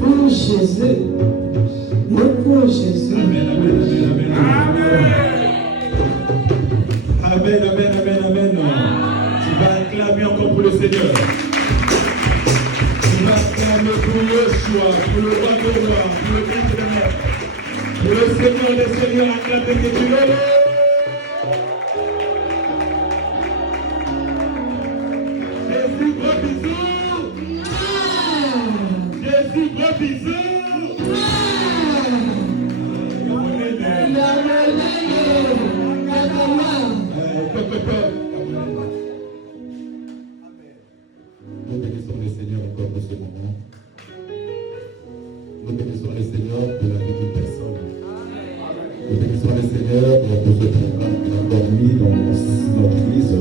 Pour Jésus. Mais pour Jésus. Amen, amen, amen, amen. Amen, amen, amen, amen. Tu vas acclamer encore pour le Seigneur. Tu vas acclamer pour Yeshua, pour le roi de roi, pour le maître de maître. Pour le Seigneur des seigneurs, acclamer que tu l'aimes. Jésus, gros bisous. Jésus, gros bisous. Nous bénissons le Seigneur encore pour ce moment. Nous bénissons le Seigneur pour la vie d'une personne. Nous bénissons le Seigneur pour ce programme qu'il a encore mis dans notre église.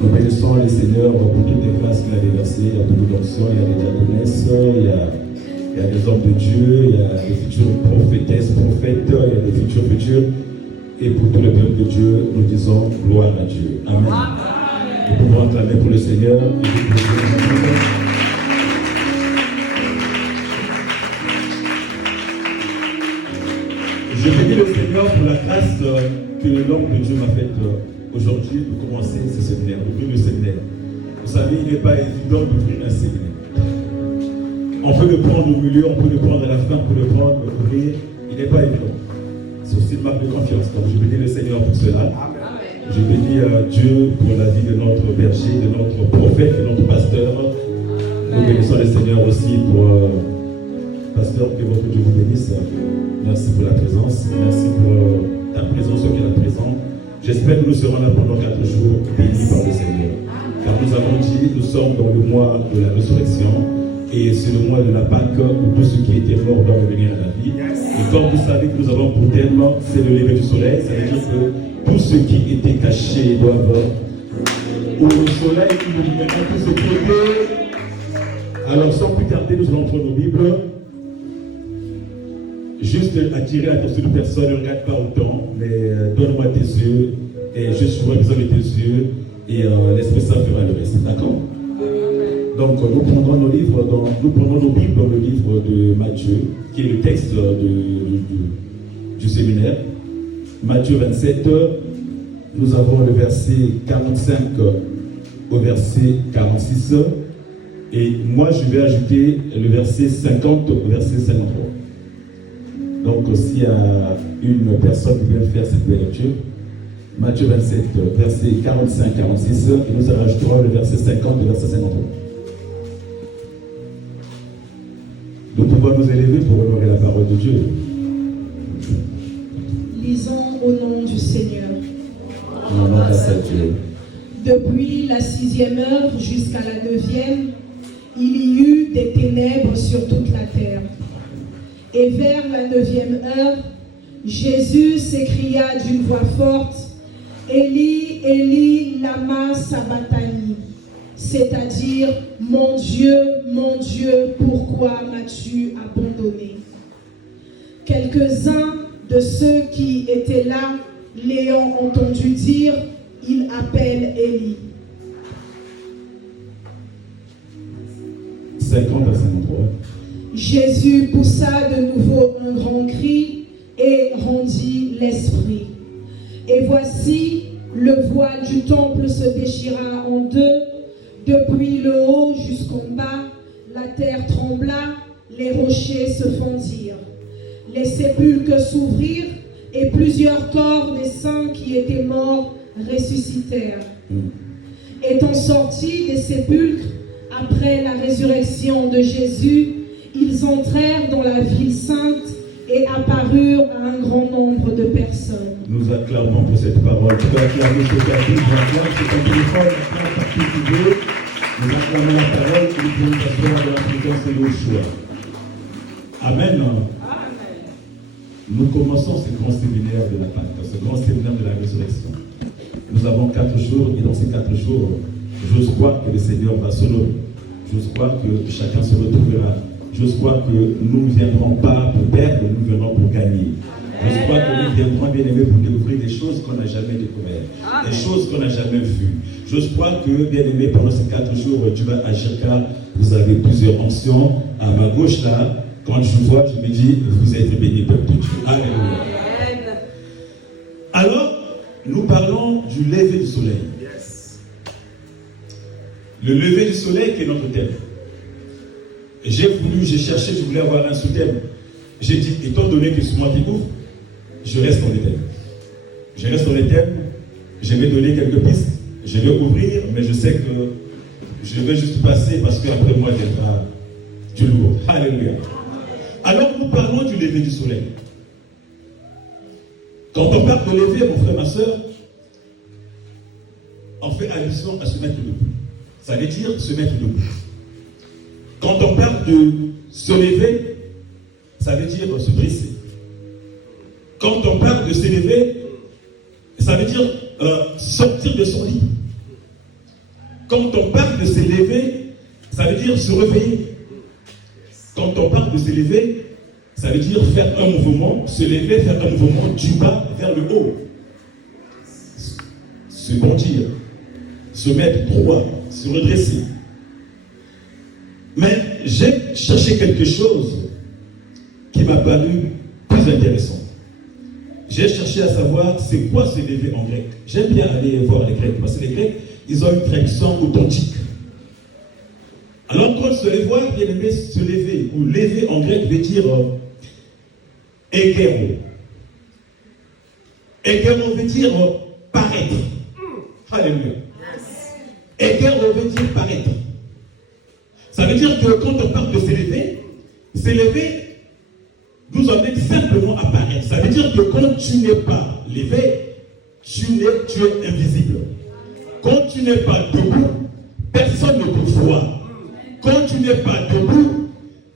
Nous bénissons le Seigneur pour toutes les grâces qu'il a déversées. Il y a beaucoup d'options, il y a des diaconesses, il y a des hommes de Dieu, il y a des futures prophétesses, prophètes, il y a des futurs. Et pour tout le peuple de Dieu, nous disons gloire à Dieu. Amen. Nous pouvons acclamer pour le Seigneur. Je bénis le Seigneur pour la grâce que l'homme de Dieu m'a faite aujourd'hui pour commencer ce séminaire, d'ouvrir le séminaire. Vous savez, il n'est pas évident d'ouvrir un séminaire. On peut le prendre au milieu, on peut le prendre à la fin, on peut le prendre, ouvrir. Il n'est pas évident. C'est aussi une marque de confiance. Donc je bénis le Seigneur pour cela. Je bénis Dieu pour la vie de notre berger, de notre prophète, de notre pasteur. Nous bénissons le Seigneur aussi pour pasteur, que votre Dieu vous bénisse. Merci pour la présence. Merci pour ta présence qui est la présence. J'espère que nous serons là pendant 4 jours bénis par le Seigneur. Car nous avons dit, nous sommes dans le mois de la résurrection. Et c'est le mois de la Pâque où tout ce qui était mort doit revenir à la vie. Et comme vous savez que nous avons pour thème, c'est le lever du soleil. Ça veut dire que tout ce qui était caché doivent au soleil qui nous dit maintenant tout ce qui était. Alors sans plus tarder, nous allons prendre nos Bibles. Juste attirer l'attention de personne, ne regarde pas autant, mais donne-moi tes yeux. Et juste j'aurai besoin de tes yeux. Et l'Esprit Saint fera le reste. D'accord? Donc nous prendrons nos livres, nous prenons nos Bibles dans le livre de Matthieu, qui est le texte du séminaire. Matthieu 27, nous avons le verset 45 au verset 46. Et moi je vais ajouter le verset 50 au verset 53. Donc s'il y a une personne qui vient faire cette lecture, Matthieu 27, verset 45-46, et nous rajouterons le verset 50 et le verset 53. Nous pouvons nous élever pour honorer la parole de Dieu. Lisons au nom du Seigneur. En nom de Dieu. Depuis la 6e heure jusqu'à la 9e, il y eut des ténèbres sur toute la terre. Et vers la 9e heure, Jésus s'écria d'une voix forte, Élie, Élie, lama sabachthani, c'est-à-dire, mon Dieu, pourquoi m'as-tu abandonné? Quelques-uns de ceux qui étaient là l'ayant entendu dire, il appelle Élie. 50 à 53. Jésus poussa de nouveau un grand cri et rendit l'esprit. Et voici, le voile du temple se déchira en deux, depuis le haut jusqu'en bas, la terre trembla, les rochers se fendirent. Les sépulcres s'ouvrirent et plusieurs corps des saints qui étaient morts ressuscitèrent. Étant sortis des sépulcres, après la résurrection de Jésus, ils entrèrent dans la ville sainte et apparurent à un grand nombre de personnes. Nous acclamons pour cette parole. Tu peux acclamer ce cadeau, c'est un téléphone, acclame partout tu veux. Nous acclamons la parole et nous pouvons t'asseoir dans la présence de Yeshua. Amen. Nous commençons ce grand séminaire de la Pâque, ce grand séminaire de la résurrection. Nous avons 4 jours et dans ces 4 jours, j'ose croire que le Seigneur va s'honorer. J'ose croire que chacun se retrouvera. J'ose croire que nous ne viendrons pas pour perdre, nous viendrons pour gagner. Je crois que nous viendrons, bien aimés, pour découvrir des choses qu'on n'a jamais découvertes, des choses qu'on n'a jamais vues. Je crois que, bien aimés, pendant ces 4 jours, Dieu va agir car vous avez plusieurs onctions. À ma gauche, là, quand je vois, je me dis, vous êtes bénis, peuple de Dieu. Alléluia. Alors, nous parlons du lever du soleil. Le lever du soleil qui est notre thème. J'ai cherché, je voulais avoir un sous-thème. J'ai dit, étant donné que c'est moi qui ouvre, je reste dans les thèmes. Je reste dans les thèmes, je vais donner quelques pistes, je vais ouvrir, mais je sais que je vais juste passer parce qu'après moi, il viendra du lourd. Alléluia. Alors, nous parlons du lever du soleil. Quand on parle de lever, mon frère, ma soeur, on fait allusion à se mettre debout. Ça veut dire se mettre debout. Quand on parle de se lever, ça veut dire se dresser. Quand on parle de s'élever, ça veut dire sortir de son lit. Quand on parle de s'élever, ça veut dire se réveiller. Quand on parle de s'élever, ça veut dire faire un mouvement, se lever, faire un mouvement du bas vers le haut. Se bondir, se mettre droit, se redresser. Mais j'ai cherché quelque chose qui m'a paru plus intéressant. J'ai cherché à savoir c'est quoi se lever en grec. J'aime bien aller voir les Grecs parce que les Grecs, ils ont une traduction authentique. Alors quand se lever, bien aimé, se lever ou lever en grec veut dire egero. Egero veut dire paraître. Alléluia. Egero veut dire paraître. Ça veut dire que quand on parle de s'élever nous amène simplement à paraître. Ça veut dire que quand tu n'es pas levé, tu es invisible. Quand tu n'es pas debout, personne ne te voit. Quand tu n'es pas debout,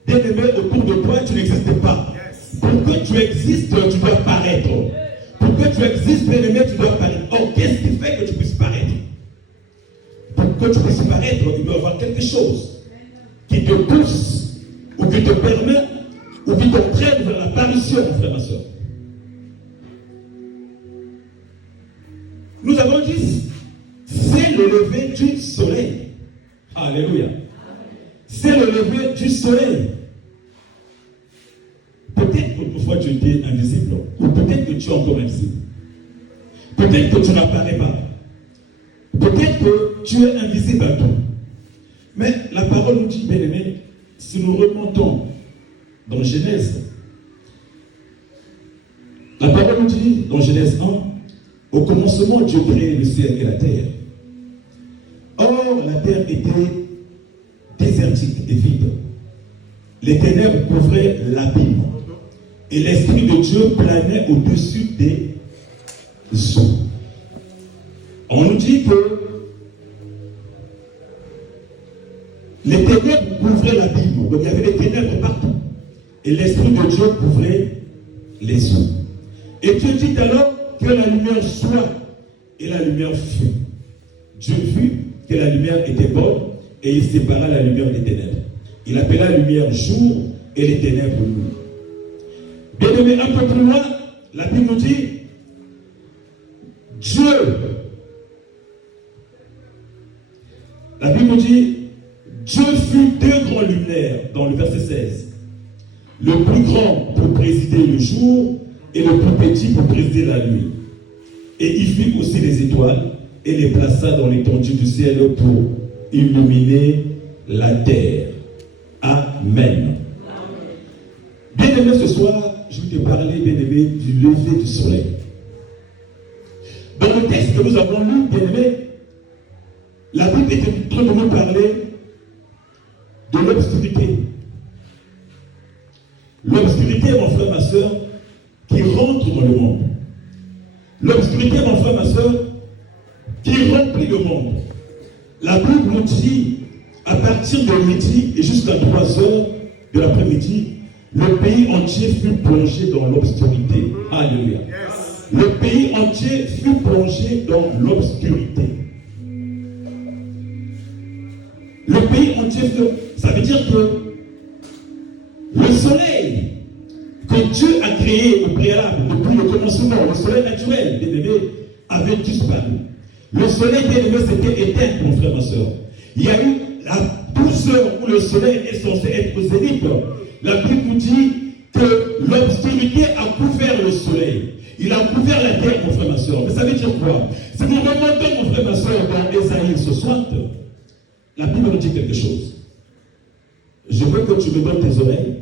bien aimé, autour de toi, tu n'existes pas. Pour que tu existes, tu dois paraître. Pour que tu existes, bien aimé, tu dois paraître. Or, qu'est-ce qui fait que tu puisses paraître? Pour que tu puisses paraître, il doit y avoir quelque chose qui te pousse, ou qui te permet, ou qui t'entraîne vers l'apparition, mon frère, ma soeur. Nous avons dit, c'est le lever du soleil. Alléluia. C'est le lever du soleil. Peut-être qu'autrefois tu étais invisible, ou peut-être que tu es encore invisible. Peut-être que tu n'apparais pas. Peut-être que tu es invisible à tout. Mais la parole nous dit, bien aimé, si nous remontons dans Genèse, la parole nous dit dans Genèse 1, au commencement, Dieu créait le ciel et la terre. Or, la terre était désertique et vide. Les ténèbres couvraient l'abîme. Et l'Esprit de Dieu planait au-dessus des eaux. On nous dit que les ténèbres couvraient l'abîme. Donc il y avait des ténèbres partout. Et l'Esprit de Dieu couvrait les eaux. Et Dieu dit alors que la lumière soit. Et la lumière fut. Dieu vit que la lumière était bonne et il sépara la lumière des ténèbres. Il appela la lumière jour et les ténèbres nuit. Bien aimé, un peu plus loin, la Bible nous dit Dieu. La Bible nous dit Dieu fut 2 grands luminaires dans le verset 16. Le plus grand pour présider le jour et le plus petit pour présider la nuit. Et il fit aussi les étoiles et les plaça dans l'étendue du ciel pour illuminer la terre. Amen. Bien-aimé, ce soir, je vais te parler, bien-aimé, du lever du soleil. Dans le texte que nous avons lu, bien-aimé, la Bible est en train de nous parler de l'obscurité. L'obscurité, mon frère, ma soeur, qui rentre dans le monde. L'obscurité, mon frère, ma soeur, qui remplit le monde. La Bible nous dit, à partir de midi et jusqu'à 3 heures de l'après-midi, le pays entier fut plongé dans l'obscurité. Alléluia. Le pays entier fut plongé dans l'obscurité. Le pays entier fut... Ça veut dire que le soleil que Dieu a créé créé au préalable, depuis le commencement, le soleil naturel, bien aimé, avait disparu. Le soleil, bien aimé, s'était éteint, mon frère, ma soeur. Il y a eu la 12 heures où le soleil est censé être au zénith. La Bible nous dit que l'obscurité a couvert le soleil. Il a couvert la terre, mon frère, ma soeur. Mais ça veut dire quoi? Si nous remontons, mon frère, ma soeur, dans Ésaïe 60, la Bible nous dit quelque chose. Je veux que tu me donnes tes oreilles,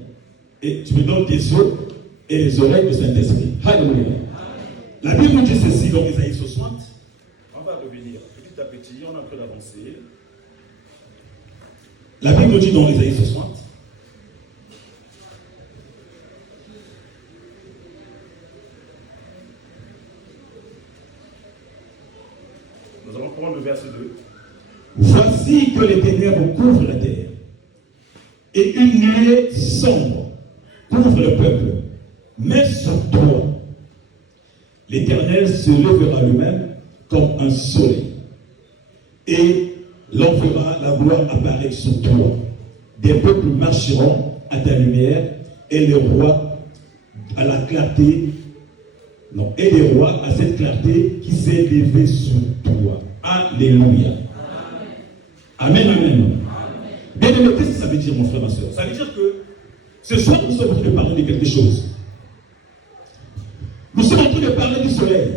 et tu me donnes tes yeux et les oreilles de Saint-Esprit. Alléluia. La Bible nous dit ceci dans Ésaïe 60. On va revenir petit à petit, on est en train d'avancer. La Bible nous dit dans Ésaïe 60. Nous allons prendre le verset 2. Voici que les ténèbres couvrent la terre, et une nuée sombre couvre le peuple. Mais sur toi, l'Éternel se lèvera lui-même comme un soleil, et l'enverra, la gloire apparaît sur toi. Des peuples marcheront à ta lumière, et les rois à la clarté, non, et les rois à cette clarté qui s'est levée sur toi. Alléluia. Amen, amen. Bien aimé, qu'est-ce que ça veut dire, mon frère, ma soeur? Ça veut dire que ce soir, nous sommes en train de parler de quelque chose. Nous sommes en train de parler du soleil.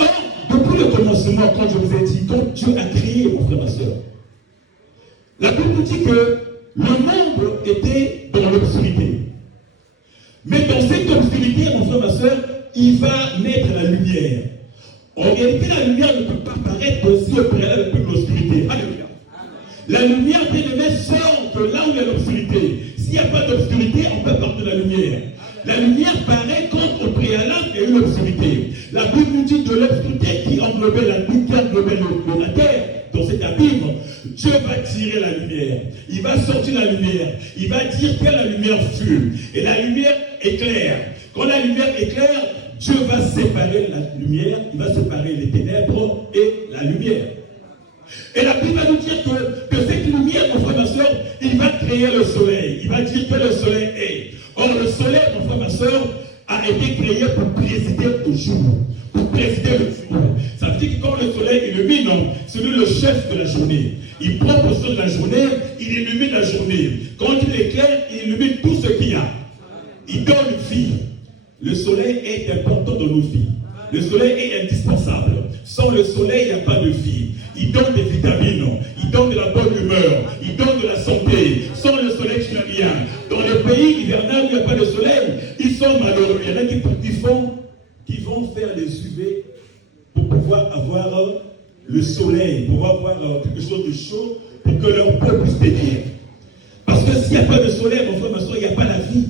Or, depuis le commencement, quand je vous ai dit, quand Dieu a créé, mon frère, ma soeur, la Bible nous dit que le monde était dans l'obscurité. Mais dans cette obscurité, mon frère, ma soeur, il va mettre la lumière. En réalité, la lumière ne peut pas paraître aussi au préalable de l'obscurité. Alléluia. La lumière, bien aimé, sort de là où il y a l'obscurité. S'il n'y a pas d'obscurité, on peut apporter la lumière. La lumière paraît quand au préalable il y a eu l'obscurité. La Bible nous dit de l'obscurité qui englobait la terre, dans cet abîme. Dieu va tirer la lumière. Il va sortir la lumière. Il va dire que la lumière fume. Et la lumière éclaire. Quand la lumière éclaire, Dieu va séparer la lumière. Il va séparer les ténèbres et la lumière. Et la Bible va nous dire que cette lumière, mon frère, ma soeur, il va créer le soleil. Il va dire que le soleil est. Or, le soleil, mon frère, ma soeur, a été créé pour présider le jour. Pour présider le jour. Ça veut dire que quand le soleil illumine, c'est lui le chef de la journée. Il prend possession de la journée, il illumine la journée. Quand il éclaire, il illumine tout ce qu'il y a. Il donne vie. Le soleil est important dans nos vies. Le soleil est indispensable. Sans le soleil, il n'y a pas de vie. Il donne des vitamines, il donne de la bonne humeur, il donne de la santé. Sans le soleil, tu n'as rien. Dans les pays hivernaux où il n'y a pas de soleil, ils sont malheureux. Il y en a qui vont faire les UV pour pouvoir avoir le soleil, pour pouvoir avoir quelque chose de chaud, pour que leur peau puisse tenir. Parce que s'il n'y a pas de soleil, mon frère, ma soeur, il n'y a pas la vie.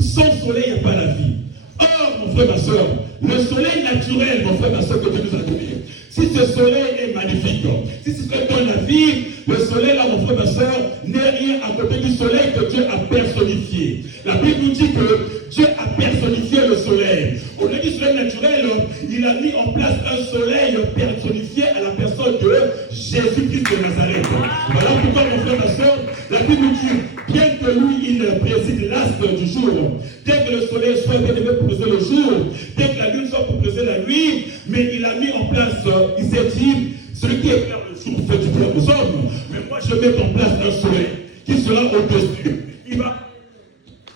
Sans soleil, il n'y a pas la vie. Or, mon frère, ma soeur, le soleil naturel, mon frère, ma soeur, que Dieu nous a donné, si ce soleil est magnifique, si ce serait donne la vie, le soleil, là, mon frère, ma soeur, n'est rien à côté du soleil que Dieu a personnifié. La Bible nous dit que Dieu a personnifié le soleil. Au lieu du soleil naturel, il a mis en place un soleil personnifié à la personne de Jésus-Christ de Nazareth. Voilà pourquoi, mon frère, ma soeur, la Bible nous dit, bien que lui, il préside l'astre du jour, dès que le soleil soit bien aimé pour briser le jour, dès que la lune soit pour briser la nuit, mais il a mis en place, il s'est dit, celui qui éclaire le jour fait du bien aux hommes, mais moi je mets en place un soleil qui sera au-dessus. Il va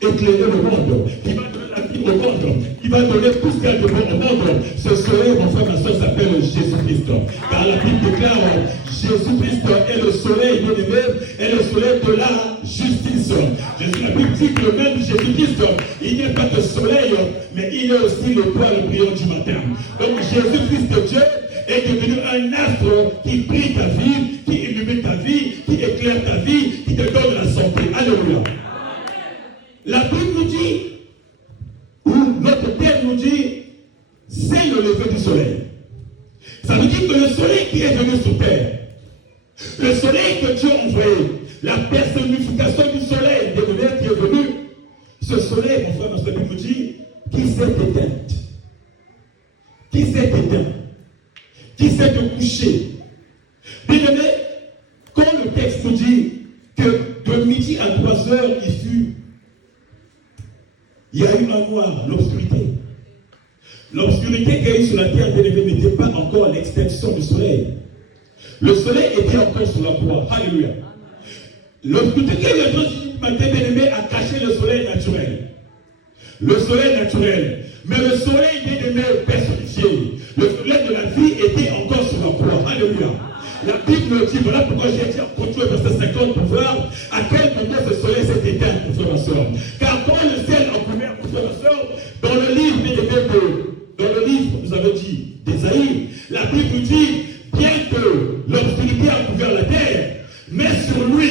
éclairer le monde, qui va donner la vie au monde, qui va donner tout ce qu'il y a de bon au monde. Ce soleil, mon frère, ma soeur, s'appelle Jésus-Christ. Car la Bible déclare, Jésus-Christ est le soleil, bien aimé, est le soleil de la justice. La Bible dit que même Jésus-Christ, il n'est pas que soleil, mais il est aussi l'étoile brillante du matin. Donc Jésus-Christ, Dieu, est devenu un astre qui brille ta vie, qui illumine ta vie, qui éclaire ta vie, qui te donne la santé. Alléluia. La Bible nous dit, ou notre terre nous dit, c'est le lever du soleil. Ça veut dire que le soleil qui est venu sur terre, le soleil que Dieu a envoyé, la personnification du soleil qui est venu, ce soleil, mon frère, notre Bible nous dit, qui s'est éteint. Qui s'est éteint. Qui s'est couché. Bien aimé, quand le texte nous dit que de midi à 3 heures, il y a eu un noir, l'obscurité. L'obscurité qu'il y a eu sur la terre bien-aimée n'était pas encore l'extinction du soleil. Le soleil était encore sur la croix. Alléluia. L'obscurité qu'il y a eu dans le bien-aimé a caché le soleil naturel. Le soleil naturel. Mais le soleil bien-aimé personnifié, le soleil de la vie était encore sur la croix. Alléluia. La Bible nous dit, voilà pourquoi j'ai dit en continue verset 50 pour voir à quel moment ce soleil s'est éteint, mon frère, ma soeur. Car quand le ciel a couvert, mon frère, ma soeur, dans le livre nous avons dit, d'Ésaïe, la Bible nous dit, bien que l'obscurité a couvert la terre, mais sur lui,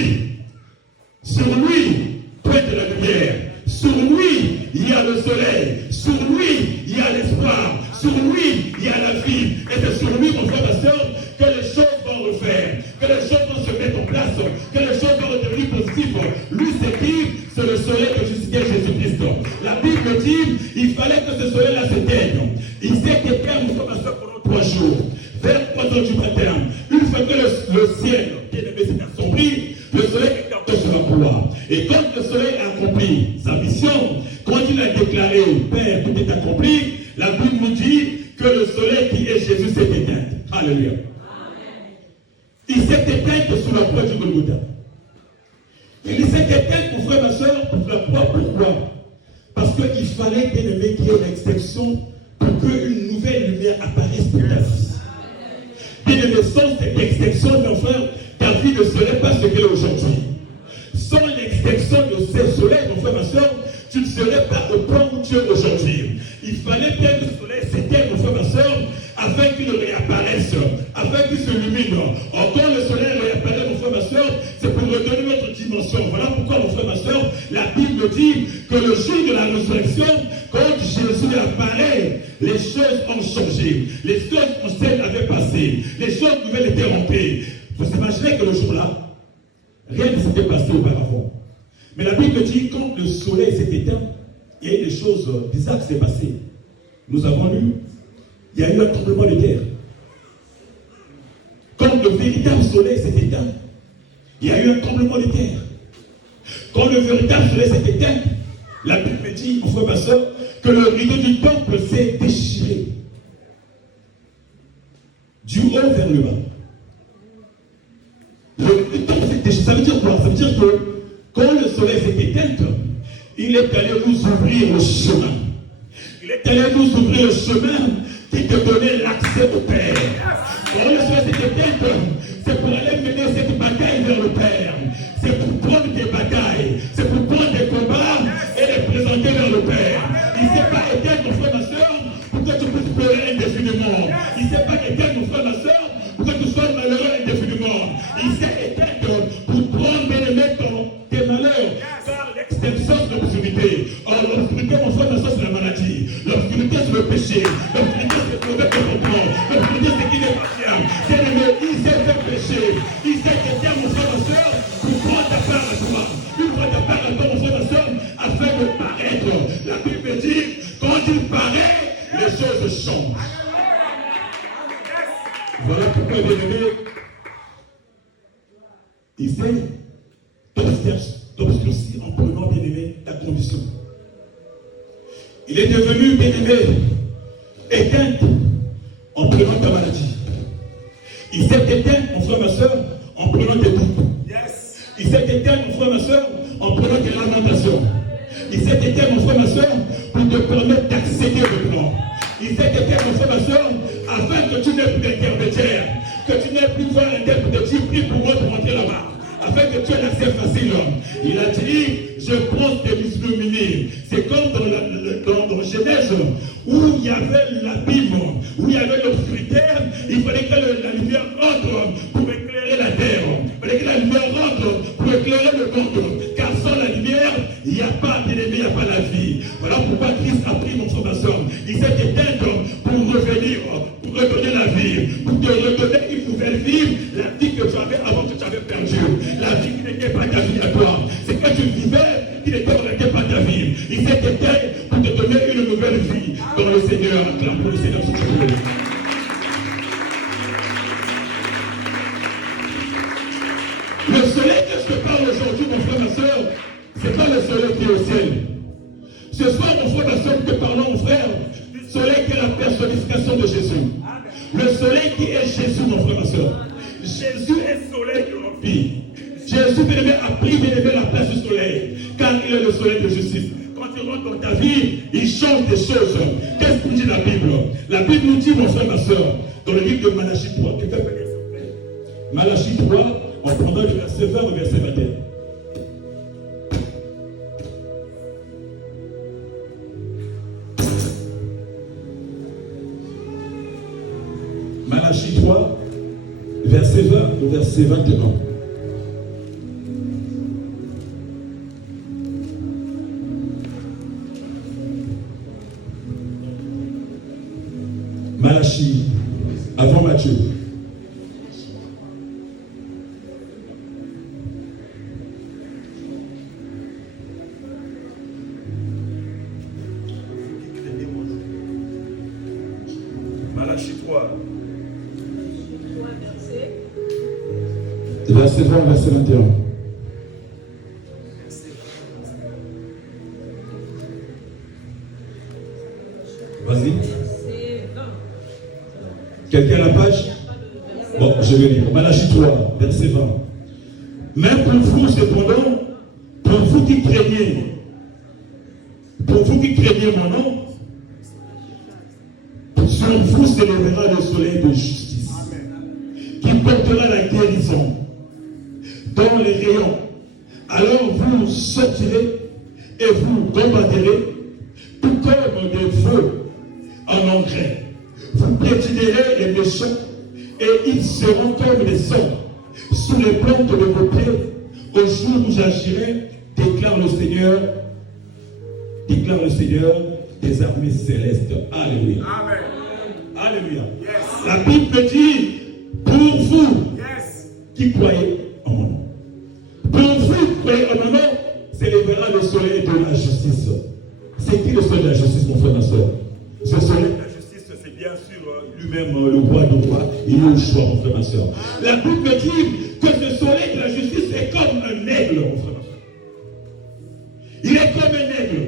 pointe la lumière. Sur lui, il y a le soleil. Sur lui, il y a l'espoir. Sur lui, il y a la vie. Et c'est sur lui, mon frère, ma soeur, que les choses vont refaire, que les choses vont se mettre en place, que les choses vont redevenir positives. Lui, c'est qui? C'est le soleil de Jésus-Christ. La Bible dit, il fallait que ce soleil-là s'éteigne. Il s'est éteint, mon frère, ma soeur, pendant 3 jours. Vers 3 heures du matin, une fois que le ciel, bien-aimé, s'est assombri, le soleil est encore sur la croix. Et quand le soleil a accompli sa mission, quand il a déclaré, Père, tout est accompli, la Bible nous dit que le soleil qui est Jésus s'est éteint. Alléluia. Il s'est éteint sous la croix du Golgotha. Il s'est éteint, mon frère, ma soeur, pour la croix. Pourquoi? Parce qu'il fallait, bien aimé, qu'il y ait une exception pour qu'une nouvelle lumière apparaisse pour ta vie. Bien aimé, sans cette exception, mon frère, ta vie ne serait pas ce qu'elle est aujourd'hui. Sans l'extinction de ce soleil, mon frère, ma soeur, tu ne serais pas au point où tu es aujourd'hui. Il fallait bien que le soleil s'éteigne, mon frère, ma soeur, afin qu'il réapparaisse, afin qu'il s'illumine. Encore le soleil réapparaît, mon frère, ma soeur, c'est pour redonner notre dimension. Voilà pourquoi, mon frère, ma soeur, la Bible dit que le jour de la résurrection, quand Jésus apparaît, les choses ont changé. Les choses anciennes avaient passé. Les choses nouvelles étaient rentrées. Il faut s'imaginer que le jour-là, rien ne s'était passé auparavant. Mais la Bible dit, quand le soleil s'est éteint, il y a eu des choses bizarres qui s'est passées. Nous avons lu, il y a eu un tremblement de terre. Quand le véritable soleil s'est éteint, il y a eu un tremblement de terre. Quand le véritable soleil s'est éteint, la Bible dit, mon frère, ma soeur, que le rideau du temple s'est déchiré. Du haut vers le bas. Le temple s'est déchiré. Ça veut dire quoi? Ça veut dire que quand le soleil s'est éteint, il est allé nous ouvrir le chemin. Il est allé nous ouvrir le chemin qui te donnait l'accès au Père. Quand le soleil s'est éteint, c'est pour aller mener cette bataille vers le Père. C'est pour prendre des batailles. C'est pour prendre des combats et les présenter vers le Père. Il ne s'est pas éteint, mon frère, ma soeur, pour que tu puisses pleurer indéfiniment. Il ne s'est pas éteint, mon frère, ma soeur, pour que tu sois malheureux indéfiniment. Il s'est éteint pour prendre, bien aimé, tes malheurs. Car l'extinction de l'obscurité. Or, l'obscurité, mon frère, ma soeur, c'est la maladie. L'obscurité, c'est le péché. L'obscurité, c'est le mauvais comportement. L'obscurité, c'est qu'il n'est pas bien. Bien aimé, il s'est fait pécher. Il s'est éteint, mon frère, ma soeur, pour prendre ta part à toi. Une fois ta part à toi, mon frère, ma soeur, afin de paraître. La Bible dit, quand il paraît, les choses changent. Voilà pourquoi, bien aimé, il s'est d'obscurcir en prenant, bien aimé, ta condition. Il est devenu, bien aimé, éteint en prenant ta maladie. Il s'est éteint, mon frère, ma soeur, en prenant tes doutes. Il s'est éteint, mon frère, ma soeur, en prenant tes lamentations. Il s'est éteint, mon frère, ma soeur, pour te permettre d'accéder au plan. Il s'est éteint, mon frère, ma soeur, afin que tu n'aies plus d'intermédiaire, que tu n'aies plus voir l'interprétation, prie pour moi pour rentrer là-bas. Afin que tu aies l'accès facile. Il a dit, je prends des illuminés. C'est comme dans Genèse, où il y avait l'abîme, où il y avait l'obscurité, il fallait que la lumière entre pour éclairer la terre. Il fallait que la lumière rentre pour éclairer le monde. Car sans la lumière, il n'y a pas d'ennemi, il n'y a pas la vie. Voilà pourquoi Christ a pris mon frère, ma soeur. Il s'est éteint pour revenir, pour redonner la vie, pour te redonner une nouvelle vie, la vie que tu avais avant que tu avais perdu. La vie qui n'était pas ta vie à toi. C'est que tu vivais qui n'était pas ta vie. Il s'est éteint pour te donner une nouvelle vie dans le Seigneur. Acclame pour le Seigneur si tu veux. Le soleil que je te parle aujourd'hui, mon frère, ma soeur, c'est pas le soleil qui est au ciel. Ce soir, mon frère, ma soeur, nous te parlons, mon frère, du soleil qui est la personnification de Jésus. Le soleil qui est Jésus, mon frère, ma soeur. Jésus est soleil de notre vie. Jésus, bien-aimé, a pris, bien-aimé, la place du soleil, car il est le soleil de justice. Quand il rentre dans ta vie, il change des choses. Qu'est-ce que dit la Bible? La Bible nous dit, mon frère, ma soeur, dans le livre de Malachie 3, quelqu'un peut lire, s'il vous plaît. Malachie 3, en prenant le verset 20 au verset 21. Malachie 3, verset 20 au verset 21. Malachie, avant Matthieu. Malachie 3. Verset 20, verset 21. Vas-y. Quelqu'un a la page? Bon, je vais lire. Malachie 3, verset 20. Mais pour vous, cependant, pour vous qui craignez mon nom, sur vous s'élèvera le soleil de justice, qui portera la guérison dans les rayons. Alors vous sortirez et vous combattrez tout comme des feux en engrais. Vous piétinerez les méchants et ils seront comme des hommes sous les plantes de vos pieds. Au jour où j'agirai, déclare le Seigneur des armées célestes. Alléluia. Amen. Alléluia. Yes. La Bible dit, pour vous qui croyez en mon nom. Pour vous qui croyez en mon nom, s'élèvera le soleil de la justice. C'est qui le soleil de la justice, mon frère, ma soeur? Ce soleil de la justice, c'est bien sûr lui-même le roi de rois. Il est au choix, mon frère, ma soeur. La Bible dit que ce soleil de la justice est comme un aigle, mon frère, ma soeur. Il est comme un aigle.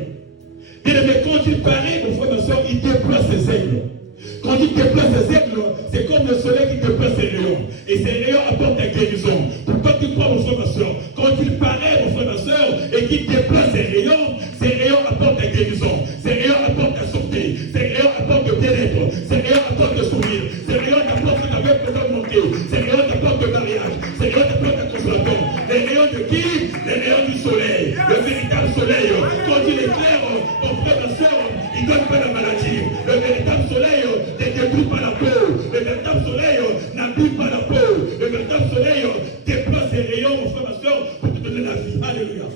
Mais quand il paraît, mon frère, ma soeur, il déploie ses aigles. Quand il déploie ses aigles, c'est comme le soleil qui déploie ses rayons. Et ces rayons apportent la guérison. Pourquoi tu crois, mon frère, ma soeur? Quand il paraît, mon frère, ma soeur, et qu'il déploie ses rayons apportent la guérison. Ces rayons apportent la sortie. Ces rayons apportent le bien-être. Ces rayons apportent le sourire. Ces rayons apportent ce qu'avait peut-être manqué. Ces rayons apportent le mariage. Ces rayons apportent la consolation. Les rayons de qui? Les rayons du soleil. Le véritable soleil. Quand il éclaire, mon frère, ma soeur, il ne donne pas la maladie. Le véritable soleil ne détruit pas la peau. Le véritable soleil n'abîme pas la peau. Le véritable soleil déploie ses rayons, mon frère, ma soeur, pour te donner la vie. Alléluia.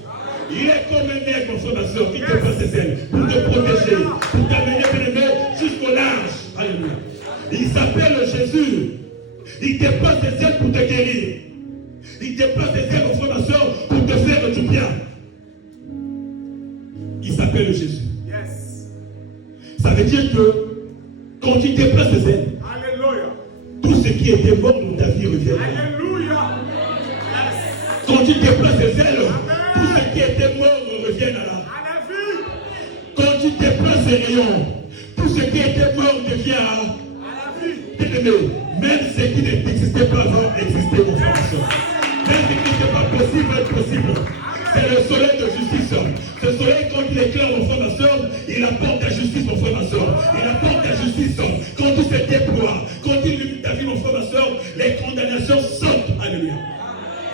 Il est comme un aigle, mon frère, ma soeur, qui déploie ses ailes pour te protéger, pour t'amener, bien-aimé, jusqu'au large. Alléluia. Il s'appelle Jésus. Il déploie ses ailes pour te guérir. Il déploie ses ailes, mon frère, ma soeur, pour te faire du bien. Il s'appelle Jésus. Ça veut dire que quand il déplace ses ailes, alléluia, tout ce qui était mort dans ta vie revient. Alléluia. Quand il déplace ses ailes, tout ce qui était mort revient à la vie. Quand il déplace ses rayons, tout ce qui était mort devient à la vie. Même ce qui n'existait pas avant existait, mon frère. Même ce qui n'était pas possible est possible. C'est le soleil de justice. Ce soleil, quand il éclaire, mon frère, ma soeur, il apporte la justice, mon frère, ma soeur. Il apporte la justice. Quand il se déploie, quand il illumine ta vie, mon frère, ma soeur, les condamnations sortent. Alléluia.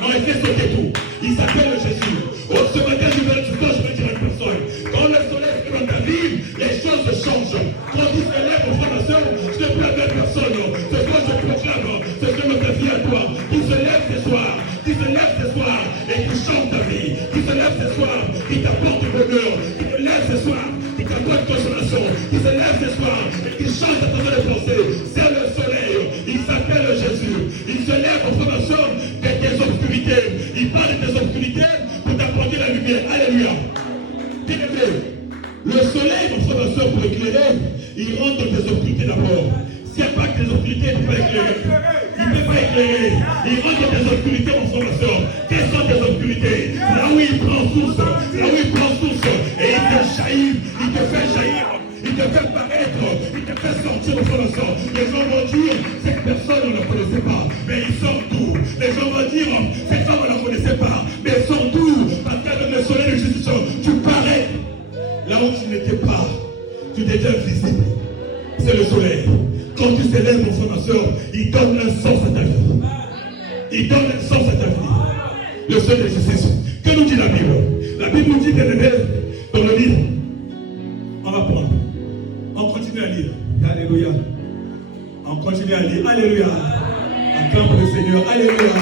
Non, il fait sauter tout. Il s'appelle Jésus. Oh, ce matin, je vais dire à une personne, quand le soleil est dans ta vie, les choses changent. Quand il se lève, mon frère, ma soeur, je ne peux pas dire personne. Ce soir, je proclame, ce que ta vie à toi, qui se lève ce soir, qui se lève ce soir, et qui change ta vie, qui se lève ce soir, qui t'apporte du bonheur, qui se lève ce soir, qui t'apporte consolation, qui se lève ce soir, et qui change ta façon de penser. C'est le soleil, il s'appelle Jésus. Il se lève, mon frère, ma soeur, de tes obscurités. Il parle de tes obscurités pour t'apporter la lumière. Alléluia. Bien-aimé, le soleil, mon frère, ma soeur, pour éclairer, il rentre dans tes obscurités d'abord. S'il n'y a pas que des obscurités, il ne peut pas éclairer. Il ne peut pas éclairer. Il rentre dans tes obscurités, mon frère, ma soeur. Quelles sont tes obscurités? Là où il prend source, et il te jaillit sortir au frère et soeur. Les gens vont dire, cette personne, on ne la connaissait pas, mais ils sortent d'où? Les gens vont dire, cette femme, on ne la connaissait pas, mais ils sortent d'où? Parce qu'avec le soleil de justice, tu parais là où tu n'étais pas. Tu deviens visible. C'est le soleil. Quand tu s'élèves, mon frère, ma soeur, il donne un sens à ta vie. Il donne un sens à ta vie. Le soleil de justice. Que nous dit la Bible? La Bible nous dit, bien aimé, dans le livre, on va prendre. On continue à lire. Alléluia. On continue à lire. Alléluia. Acclame le Seigneur. Alléluia.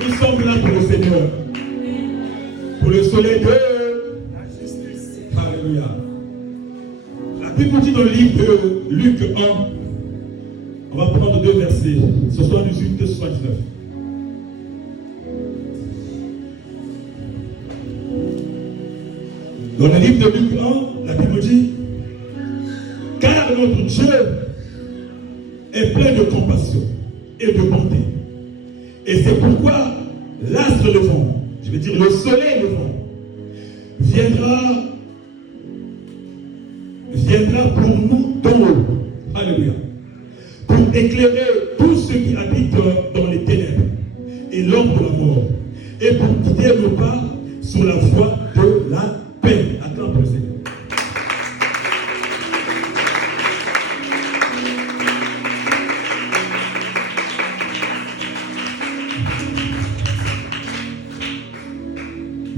Nous sommes là pour le Seigneur. Pour le soleil de la justice. Alléluia. La Bible nous dit dans le livre de Luc 1, on va prendre 2 versets, 78 et 79. Dans le livre de Luc 1, la Bible dit, car notre Dieu est plein de compassion et de bonté. Et c'est pourquoi l'astre levant, je veux dire le soleil levant, viendra pour nous d'en haut. Alléluia. Pour éclairer tous ceux qui habitent dans les ténèbres et l'ombre de la mort. Et pour guider nos pas sur la voie de la paix. Acclame le Seigneur.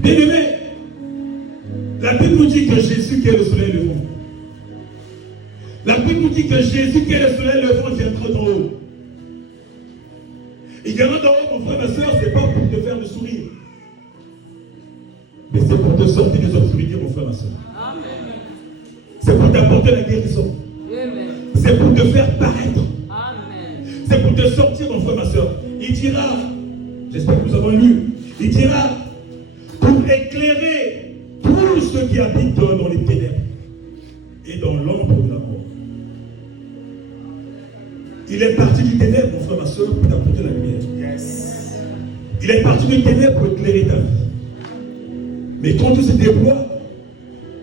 Bien-aimé, la Bible nous dit que Jésus qui est le soleil levant. La Bible nous dit que Jésus qui est le soleil levant viendra d'en haut. Il viendra d'en haut, mon frère, ma soeur, c'est pas pour te faire le sourire. Mais c'est pour te sortir des obscurités, mon frère, ma soeur. C'est pour t'apporter la guérison. C'est pour te faire paraître. C'est pour te sortir, mon frère, ma soeur. Il dira, j'espère que nous avons lu, il dira, pour éclairer tous ceux qui habitent dans les ténèbres et dans l'ombre de la mort. Il est parti du ténèbre, mon frère, ma soeur, pour t'apporter la lumière. Yes. Il est parti du ténèbre pour éclairer ta vie. Mais quand tout se déploie,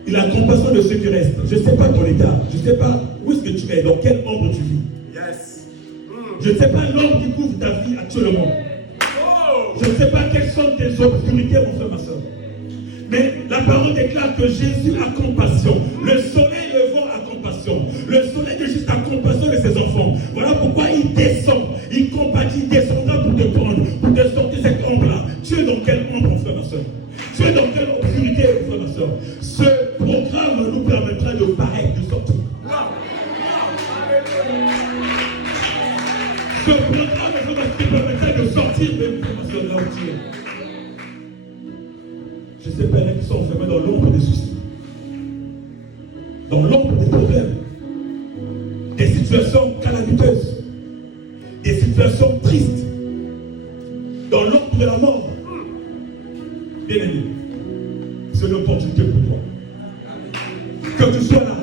il a compassion de ceux qui restent. Je ne sais pas ton état, je ne sais pas où est-ce que tu es, dans quelle ombre tu vis. Yes. Je ne sais pas l'ombre qui couvre ta vie actuellement. Je ne sais pas quelles sont tes obscurités, mon frère, ma soeur. Mais la parole déclare que Jésus a compassion. Le soleil levant a compassion. Le soleil de Jésus a compassion de ses enfants. Voilà pourquoi il descend. Il compatit, il descendra pour te prendre, pour te sortir cette ombre-là. Tu es dans quelle ombre, mon frère, ma soeur? Tu es dans quelle obscurité, mon frère, ma soeur? Ce programme nous permettra de paraître, de sortir. Ce programme nous permettra de sortir, mon frère, ma soeur, de là où tu es. Je sais pas, il y en a qui sont enfermés dans l'ombre des soucis, dans l'ombre des problèmes, des situations calamiteuses, des situations tristes, dans l'ombre de la mort. Bien aimé, c'est une opportunité pour toi. Que tu sois là.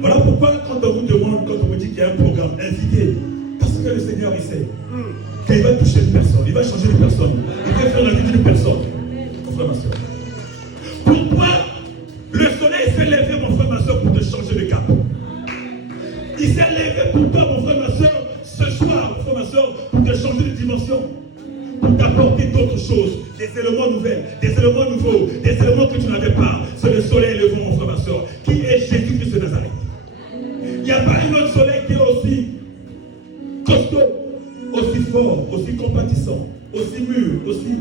Voilà pourquoi quand on vous demande, quand on vous dit qu'il y a un programme, invité, parce que le Seigneur, il sait qu'il va toucher une personne, il va changer une personne, il va faire la vie d'une personne. Frère, ma soeur. Pourquoi le soleil s'est levé, mon frère, ma soeur, pour te changer de cap? Il s'est levé pour toi, mon frère, ma soeur, ce soir, mon frère, ma soeur, pour te changer de dimension, pour t'apporter d'autres choses, des éléments nouveaux, des éléments nouveaux, des éléments que tu n'avais pas. C'est le soleil levant, mon frère, ma soeur, qui est Jésus-Christ de Nazareth. Il n'y a pas un autre soleil qui est aussi costaud, aussi fort, aussi compatissant, aussi mûr, aussi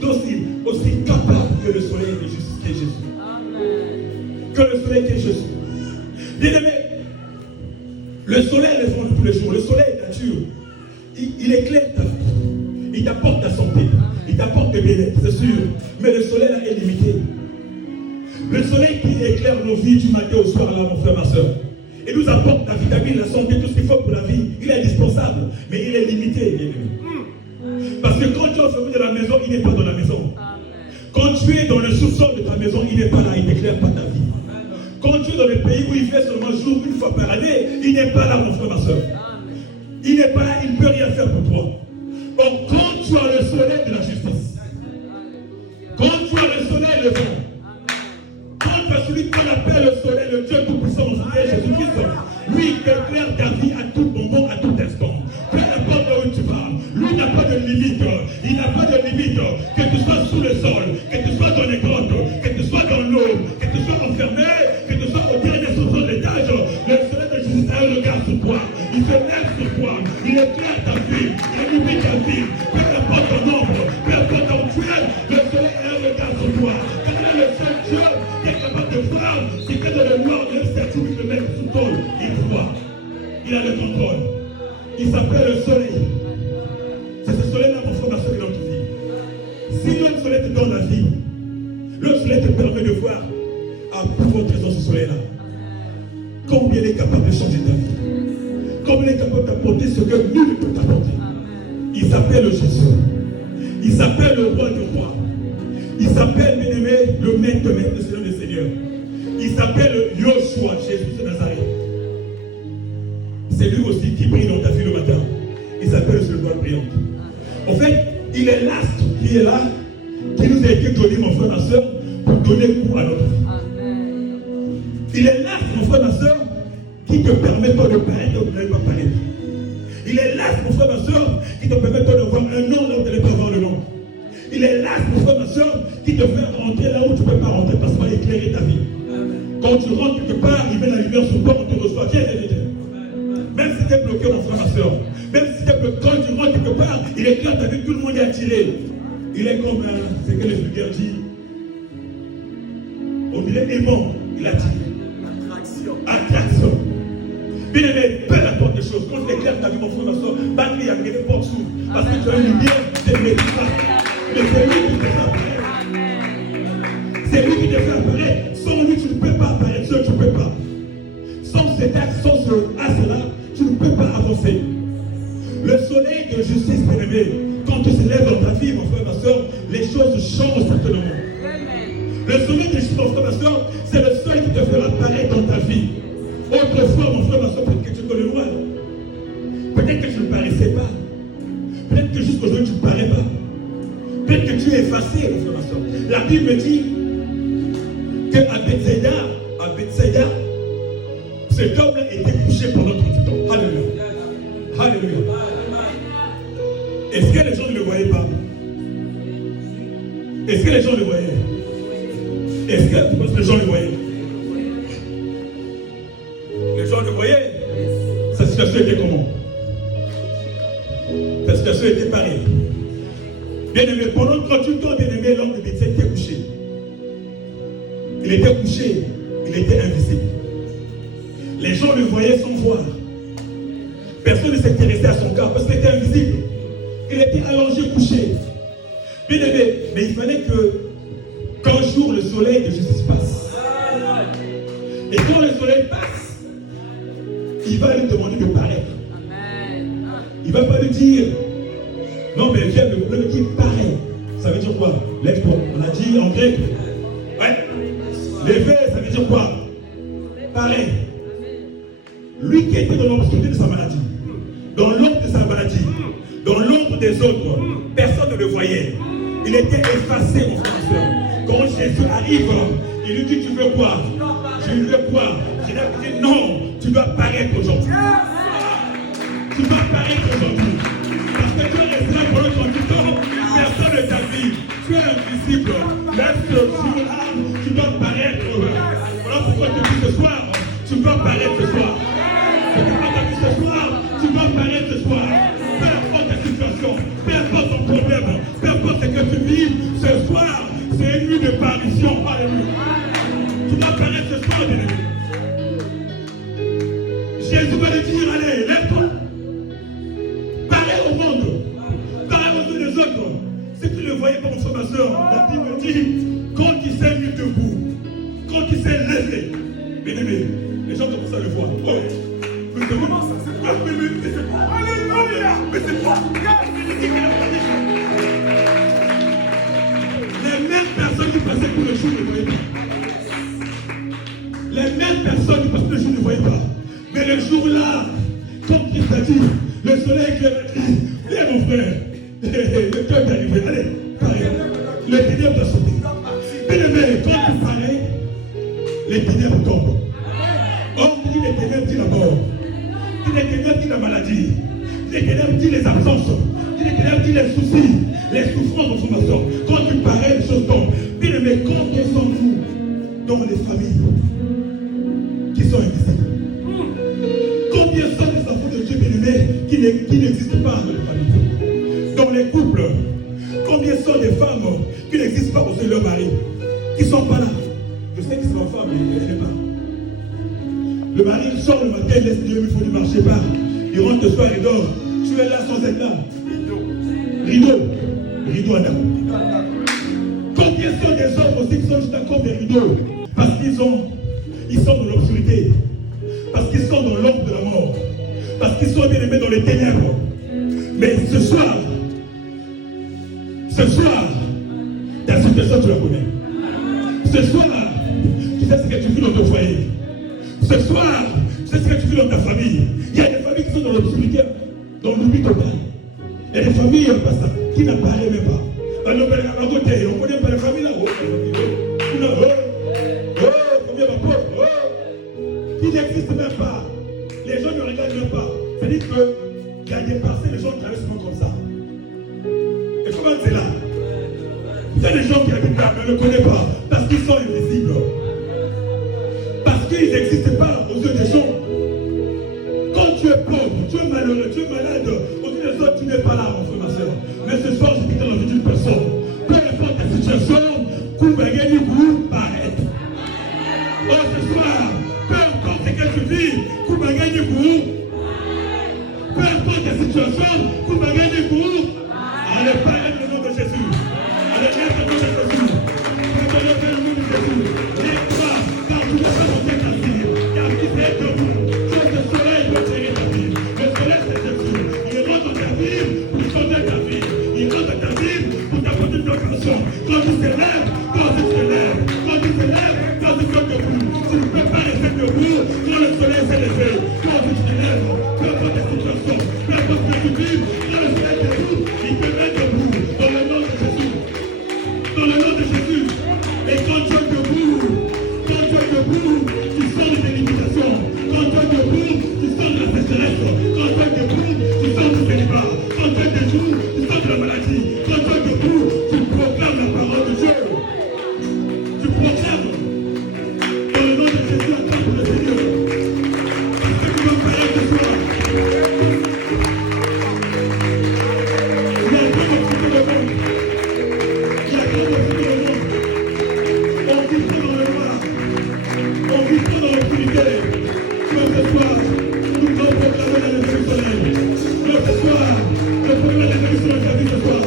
docile, aussi capable que le soleil qui est Jésus. Amen. Que le soleil qui est Jésus. Bien aimé, le soleil levant tous les jours, le soleil nature, il éclaire ta vie, il t'apporte ta santé, il t'apporte des bien-être, c'est sûr, mais le soleil est limité. Le soleil qui éclaire nos vies du matin au soir, là, mon frère, ma soeur, il nous apporte la vitamine, la santé, tout ce qu'il faut pour la vie. Il est indispensable, mais il est limité, bien aimé. Parce que quand tu es enfermé de la maison, il n'est pas dans la maison. Quand tu es dans le sous-sol de ta maison, il n'est pas là, il n'éclaire pas ta vie. Quand tu es dans le pays où il fait seulement jour une fois par année, il n'est pas là, mon frère, ma soeur. Il n'est pas là, il ne peut rien faire pour toi. Donc quand tu as le soleil de la justice, quand tu as le soleil levant, quand tu as celui qui a de limite. Il n'a pas de limite. Que tu sois sous le sol, que tu sois dans les grottes, que tu sois dans l'eau, que tu sois enfermé, que tu sois au dernier sous l'étage, le soleil de Jésus a un regard sur toi. Il se lève sur toi. Il éclaire ta vie. Il illumine ta vie. Peu importe ton nombre, peu importe ton tuel, le soleil a un regard sur toi. Car il est le seul Dieu qui est capable de voir si que dans le noir de l'incertitude se met sous tôle. Il voit. Il a le contrôle. Il s'appelle le soleil. C'est ce soleil-là, mon frère, ma soeur, qui est dans ta vie. Si le soleil te donne la vie, le soleil te permet de voir à plus votre raison ce soleil-là. Combien il est capable de changer ta vie. Combien il est capable d'apporter ce que nul ne peut t'apporter. Il s'appelle Jésus. Il s'appelle le roi du roi. Il s'appelle, bien aimé, le maître de maître, le Seigneur des seigneurs. Il s'appelle Yoshua, Jésus de Nazareth. C'est lui aussi qui brille dans ta vie le matin. Il s'appelle le Seigneur brillante. En fait, il est l'astre qui est là, qui nous a été donné, mon frère, ma soeur, pour donner cours à notre vie. Il est l'astre, mon frère, ma soeur, qui te permet pas de paraître où tu n'allais pas paraître. Il est l'astre, mon frère, ma soeur, qui te permet pas d'avoir un nom là où tu n'allais pas avoir le nom. Il est l'astre, mon frère, ma soeur, qui te fait rentrer là où tu ne peux pas rentrer parce qu'il va éclairer ta vie. Quand tu rentres quelque part, il met la lumière sur toi, on te reçoit. Viens, viens, viens. Même si tu es bloqué, mon frère, ma soeur, même si tu es bloqué, quand tu rentres quelque part, il éclaire ta vie, tout le monde est attiré. Il est comme, c'est que les vulgaires disent, on dirait aimant, il attire. Attraction. Bien aimé, peu importe les choses. Quand tu éclaires ta vie, mon frère, ma soeur, batterie à les portes s'ouvrent. Parce que tu as une lumière, c'est le médecin. Mais c'est lui qui te fait apparaître. C'est lui qui te fait apparaître. Sans lui, tu ne peux pas apparaître. Seul, tu ne peux pas. Sans cet axe, sans ce as-là, tu ne peux pas avancer. Le soleil de justice, bien aimé, quand tu te lèves dans ta vie, mon frère, ma soeur, les choses changent certainement. Le soleil de justice, mon frère, ma soeur, c'est le soleil qui te fera apparaître dans ta vie. Autrefois, mon frère, ma soeur, peut-être que tu connais loin. Peut-être que tu ne paraissais pas. Peut-être que jusqu'aujourd'hui, tu ne parais pas. Peut-être que tu es effacé, mon frère, ma soeur. La Bible dit qu'à Bethsaïda, cet homme-là était couché pendant 38 ans. Alléluia. Alléluia. Est-ce que les gens ne le voyaient pas? Est-ce que les gens le voyaient? Est-ce que les gens le voyaient? Les gens le voyaient. Sa situation était comment? Sa situation était pareille. Bien aimé, pendant 38 ans, bien aimé, l'homme de Bethsaïda était couché. Il était couché, il était invisible. Les gens le voyaient sans voir. Personne ne s'intéressait à son cas parce qu'il était invisible. Il était allongé, couché. Bien aimé, mais il fallait qu'un jour le soleil de justice passe. Et quand le soleil passe, il va lui demander de paraître. Il ne va pas lui dire, non mais viens, le dire paraît. Ça veut dire quoi? Lève-toi. On a dit en grec. Ouais. Lever, ça veut dire quoi? Pareil. Lui qui était dans l'obscurité de sa maladie, dans l'ombre de sa maladie, dans l'ombre des autres, personne ne le voyait. Il était effacé, mon frère. Quand Jésus arrive, il lui dit, tu veux quoi? Je lui veux quoi? Je lui ai dit, non, tu dois paraître aujourd'hui. Tu dois paraître aujourd'hui. Parce que tu es resté là pendant 38 ans, personne ne t'a vu. Tu es invisible. Même ce jour-là, tu dois paraître. Voilà pourquoi je te dis ce soir, tu dois paraître ce soir. C'est pourquoi je te dis ce soir, tu dois paraître ce soir. Peu importe ta situation, peu importe ton problème, peu importe ce que tu vis, ce soir, c'est une nuit de parution. Alléluia. Tu dois paraître ce soir, bien aimé. Jésus va lui dire, allez, lève-toi. Parais au monde. Parais aux uns des autres. Si tu ne le voyais pas, mon frère, ma soeur, la Bible dit, quand il s'est mis debout, quand il s'est levé, bien aimé, les gens commencent à le voir. Oh, mais c'est comment ça? Alléluia! Mais c'est quoi? Les mêmes personnes qui passaient pour le jour ne voyaient pas. Les mêmes personnes qui passaient pour le jour ne voyaient pas. Mais le jour-là, comme Christ a dit, le soleil éclaire. Viens mon frère. Le cœur est arrivé. Allez, pareil. Le ténèbres doit sauter. Bien aimé, quand tu parais, les ténèbres tombent. Or, dit les ténèbres, dit la mort. Dit les ténèbres, dit la maladie. Dis les ténèbres, dis les absences. Dis les ténèbres, dis les soucis, les souffrances dans son master. Quand tu parais, les choses tombent. Bien aimé, combien sommes-nous dans les familles qui sont invisibles? Combien sont les enfants de Dieu bien-aimés qui n'existent pas dans les familles? Dans les couples, combien sont des femmes qui n'existent pas au sein de leur mari, qui ne sont pas là? Je sais que c'est ma femme, mais elle n'est pas. Le mari sort le matin, il laisse Dieu, il faut lui marcher pas. Il rentre le soir, il dort. Tu es là sans être là. Rideau à dame. Combien sont des hommes aussi qui sont juste à cause des rideaux? Parce qu'ils sont dans l'obscurité. Parce qu'ils sont dans l'ombre de la mort. Parce qu'ils sont bien aimés dans les ténèbres. Mais ce soir, ta situation, tu la connais. Ce soir, tu sais ce que tu vis dans ton foyer. Ce soir, tu sais ce que tu vis dans ta famille. Il y a des familles qui sont dans l'obscurité, dans l'oubli total. Il y a des familles qui n'apparaissent même pas. On ne connaît pas les familles là. Qui n'existent même pas. Les gens ne regardent même pas. C'est-à-dire qu'il y a des parcelles, les gens traversent comme ça. Et comment c'est là? Il y a des gens qui habitent là, mais on ne connaît pas. Parce qu'ils sont invisibles. Parce qu'ils n'existent pas aux yeux des gens. Quand tu es pauvre, tu es malheureux, tu es malade, aux yeux des autres, tu n'es pas là, mon frère, ma soeur. Mais ce soir, je dis dans la vie d'une personne. Peu importe ta situation, Koubagani vous paraît. Oh, ce soir, peu importe ce que tu vis, Koubagani vous. Peu importe ta situation, Koubagani vous. Allez, paraître le nom de Jésus. Allez, mettre le nom de Jésus. Reconnaissez le nom de Jésus. Lève-toi, car tu n'es pas monté ta vie. Car tu es debout. Sauf le soleil peut éclairer ta vie. Le soleil, c'est Jésus. Il rentre dans ta vie pour changer ta vie. Il rentre dans ta vie pour t'apporter une occasion. Quand tu te lèves, quand tu te lèves, quand tu te lèves, quand tu te debout. Tu ne peux pas rester debout quand le soleil s'est levé. Quand tu te lèves, peu importe ta situation, peu importe ce que tu vis, quand le soleil est debout, il te met debout. Dans le nom de Jésus. Dans le nom de Jésus. Et quand tu es debout, tu sens des limitations. Quand tu es debout, tu sens de la sécheresse. Quand tu es debout, tu sens du célibat. Quand tu es debout, tu sens de la maladie. Quand tu es debout, tu proclames la parole de Dieu. Tu proclames. Dans le nom de Jésus, attends pour le Seigneur. Est-ce que tu vas parler ce soir? Il y a un peu d'obscurité dans le monde. Il y a un peu d'obscurité dans le monde. On vit pas dans le noir. On vit pas dans l'obscurité. Mais ce soir, nous devons proclamer la levée du soleil. Mais ce soir, je proclame la levée du soleil ta vie ce soir.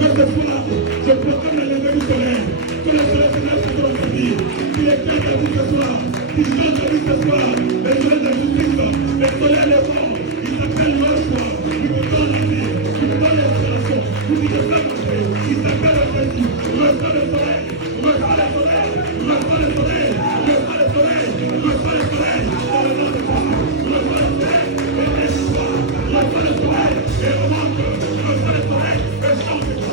Mais ce soir, je proclame la levée du soleil. Que le soleil se lève sur ta vie. Qu'il éclaire ta vie ce soir. Qu'il change ta vie ce soir. Le soleil de Jésus-Christ, le soleil est mort. Il s'appelle Joshua. Il te donne la vie. Il te donne l'inspiration. Il te fait marcher. Il s'appelle le Jésus. Reçois le soleil. Reçois le soleil. Reçois le soleil. Reçois le soleil. Reçois le soleil. Dans le nom de Jésus. Reçois le soleil. Et laisse-toi. Reçois le soleil. Et remonte. Reçois le soleil. Et change-toi.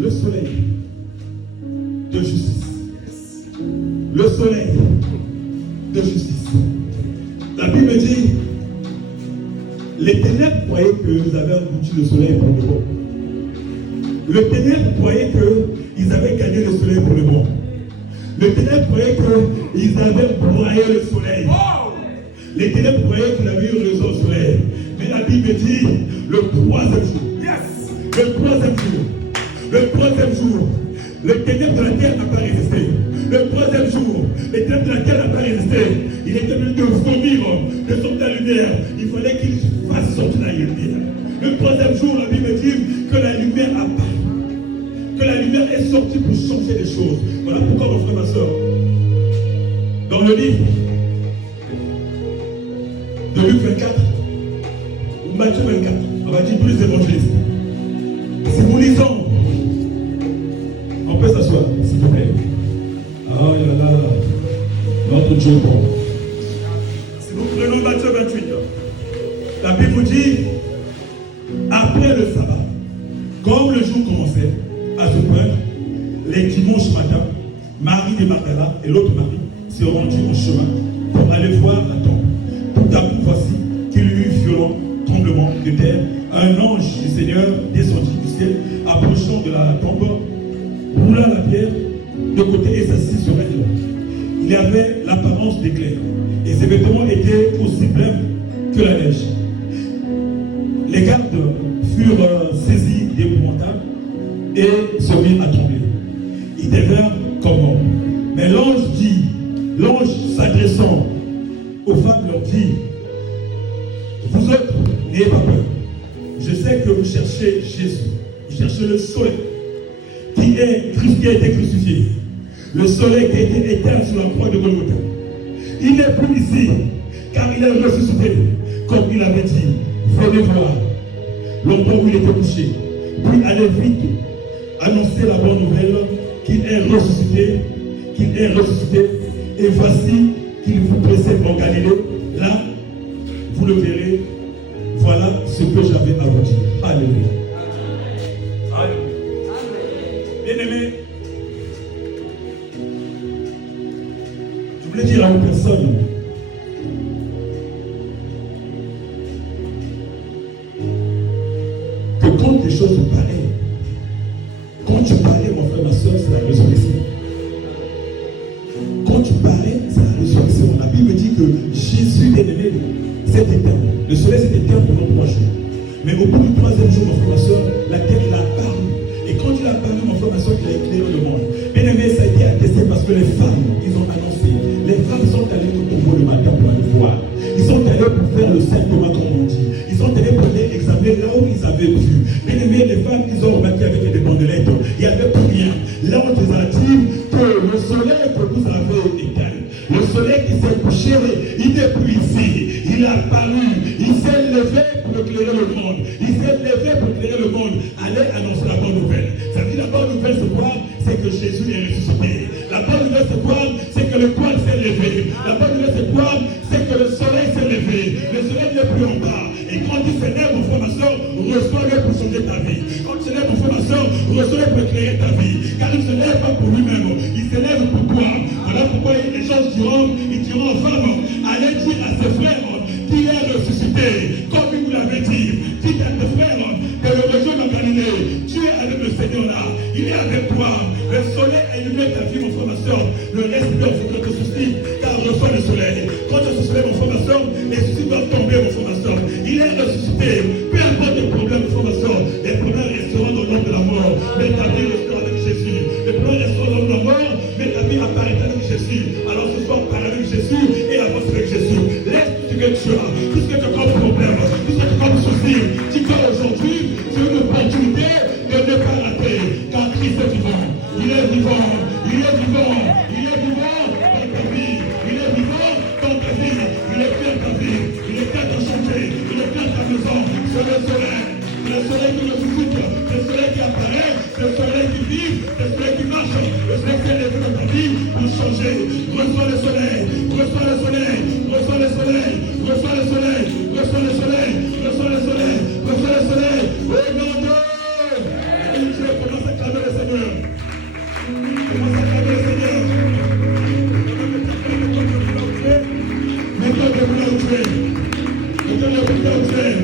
Le soleil de justice. Le soleil de justice. La Bible dit, les ténèbres croyaient que vous avez englouti le soleil pour le bon. Le ténèbre croyait qu'ils avaient gagné le soleil pour le bon. Le ténèbre croyait qu'ils avaient broyé le soleil. Les ténèbres croyaient qu'ils avaient eu raison au soleil. Mais la Bible dit, le troisième jour, le ténèbre de la terre n'a pas résisté. Le troisième jour, les ténèbres de la terre n'a pas résisté. Il était venu de vomir, de sortir la lumière. Il fallait qu'il fasse sortir la lumière. Le troisième jour, la Bible dit que la lumière a apparu. Que la lumière est sortie pour changer les choses. Voilà pourquoi, mon frère, ma soeur, dans le livre de Luc 24, ou Matthieu 24, on va dire tous les évangélistes. Si nous lisons peut s'asseoir, s'il vous plaît. Ah là là, notre Dieu bon. Si nous prenons Matthieu 28, la Bible vous dit, après le sabbat, comme le jour commençait à se poindre, les dimanches matin, Marie de Magdala et l'autre Marie se rendit en chemin pour aller voir la tombe. Tout à coup, voici qu'il y eut violent tremblement de terre. Un ange du Seigneur descendit du ciel, approchant de la tombe, roula la pierre de côté et s'assit sur elle. Il avait l'apparence d'éclair, et ses vêtements étaient aussi blêmes que la neige. Les gardes furent saisis d'épouvantable et se mirent à trembler. Ils devinrent comme morts. Mais l'ange s'adressant aux femmes leur dit, vous autres, n'ayez pas peur. Je sais que vous cherchez Jésus, vous cherchez le soleil qui a été crucifié, le soleil qui a été éteint sur la croix de Golgotha. Il n'est plus ici, car il est ressuscité, comme il avait dit. Venez voir l'endroit où il était couché, puis allez vite annoncer la bonne nouvelle qu'il est ressuscité, et voici qu'il vous précède en Galilée. Là, vous le verrez. Voilà ce que j'avais à vous dire. Alléluia. Bien-aimés, je voulais dire à une personne, que quand des choses pareilles, quand tu parlais, mon frère, ma soeur, c'est la résurrection. Quand tu parlais, c'est la résurrection. La Bible dit que Jésus, bien-aimé, s'est éteint. Le soleil s'est éteint pendant 3 jours. Mais au bout du 3e jour, mon frère, ma soeur, la terre, il a apparu. Et quand il a apparu, mon frère, ma soeur, il a éclairé le monde. Bien-aimé, ça a été attesté parce que les femmes, ils ont annoncé. Les femmes sont allées au tombeau le matin pour aller voir. Ils sont allés pour faire le Saint Thomas, comme on dit. Ils sont allés pour aller examiner là où ils avaient vu. Bien-aimé, les femmes, ils ont remarqué avec des bandelettes. Il n'y avait plus rien. Là, on les a dit que le soleil que vous avez éteint, le soleil qui s'est couché, il n'est plus ici. Il a apparu. Il s'est levé pour éclairer le monde. Il s'est levé pour éclairer le monde. Allez annoncer la bonne nouvelle. Ça veut dire la bonne nouvelle, c'est quoi? C'est que Jésus est ressuscité. La bonne nouvelle, c'est quoi? C'est que le poil s'est levé. La bonne nouvelle, c'est quoi? C'est que le soleil s'est levé. Le soleil n'est plus en bas. Et quand il s'élève, mon frère, ma soeur, reçois-le pour changer ta vie. Quand il s'élève, mon frère, ma soeur, reçois-le pour éclairer ta vie. Car il ne se lève pas pour lui-même. Il s'élève pour toi. Voilà pourquoi les gens diront aux femmes, allez dire à ses frères qu'il est ressuscité. Comme il vous l'avait dit, dites à tes frères que le rejoint en Galilée. Tu es avec le Seigneur là. Il est avec toi. Le soleil a illuminé ta vie, mon frère, ma soeur. Le respect, c'est que te suscite, car reçois le soleil. Quand tu soulèves, mon frère, ma soeur, les soucis doivent tomber, mon frère, ma soeur. Il est ressuscité. Peu importe les problèmes, mon frère, ma soeur, les problèmes resteront dans l'ombre de la mort. Mais ta vie restera avec Jésus. Les problèmes resteront dans l'ombre de la mort, mais ta vie apparaîtra avec Jésus. Alors ce soir, parle avec Jésus et avance avec Jésus. Laisse tout ce que tu as, tout ce que tu as comme problème, tout ce que tu as comme souci. Dis-toi aujourd'hui, c'est une opportunité de ne pas rater, car Christ est vivant. Il est vivant, il est vivant, il est vivant dans ta vie, il est vivant dans ta vie, il est plein ta vie, il est plein de changer, il est plein ta maison, c'est le soleil qui ressuscite, le soleil qui apparaît, le soleil qui vit, le soleil qui marche, le soleil qui est levé dans ta vie pour changer. Reçois le soleil, reçois le soleil, reçois le soleil, reçois le soleil, reçois le soleil, reçois le soleil, reçois le soleil, au nom de Dieu. Commence à clamer le Seigneur. Commence à clamer le Seigneur. Mets-toi debout là où tu es. Mets-toi debout là où tu es.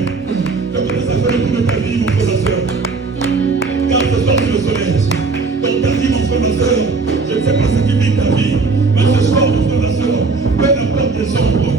Donc ça fait le coup de ta vie, mon frère, ma soeur. Car ce soir, c'est le soleil. Donc ta vie, mon frère, ma soeur, je ne sais pas ce qui vit ta vie. Mais ce soir, mon frère, ma soeur, peu importe les ombres,